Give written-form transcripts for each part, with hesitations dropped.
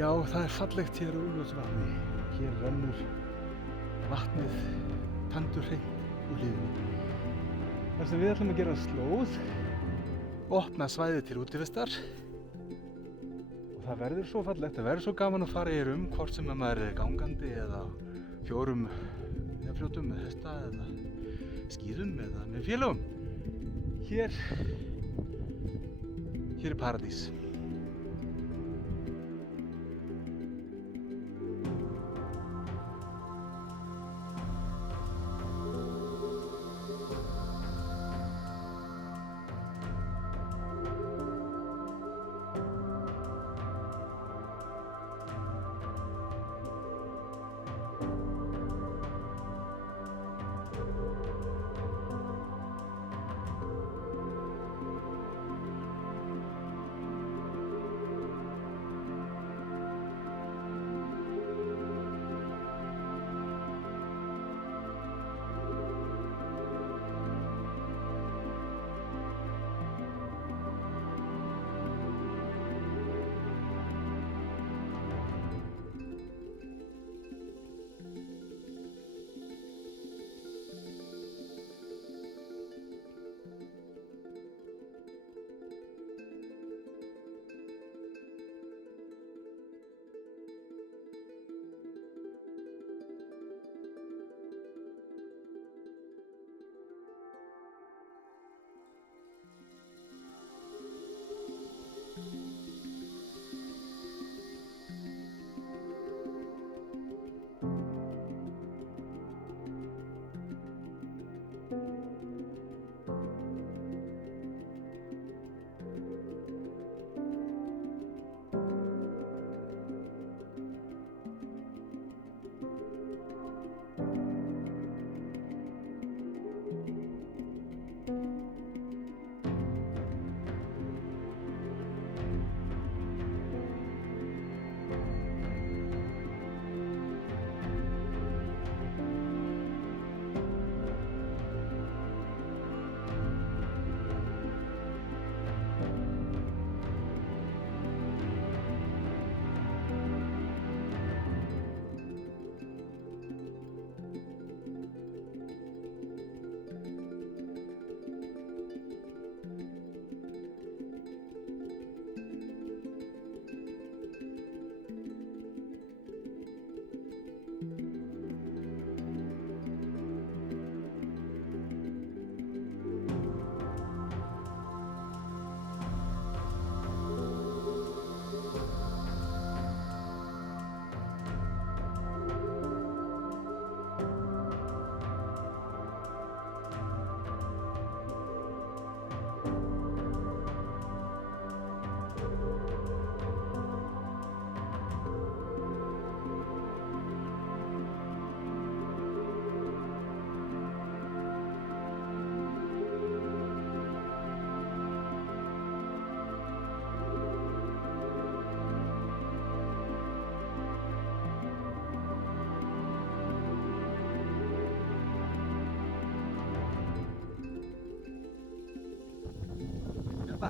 Já, það er fallegt hér á Úlfljótsvatni. Hér rennur vatnið tandurhreint úr hlíðinni. Það sem við ætlum að gera slóð, opna svæðið til útivistar. Og það verður svo fallegt, það verður svo gaman að fara hér hvort sem maður er gangandi eða fjórum fljótum með hesta eða skíðum eða með félögum. Hér er paradís.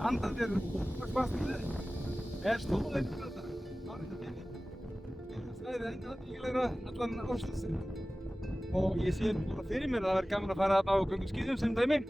Handan þér úrvarsvatnið er slóðin þetta. Svæðið er aðgengilegra allan ársins. Og ég sé bara fyrir mér að það væri gaman að fara þarna á göngum skíðum sem dæmi.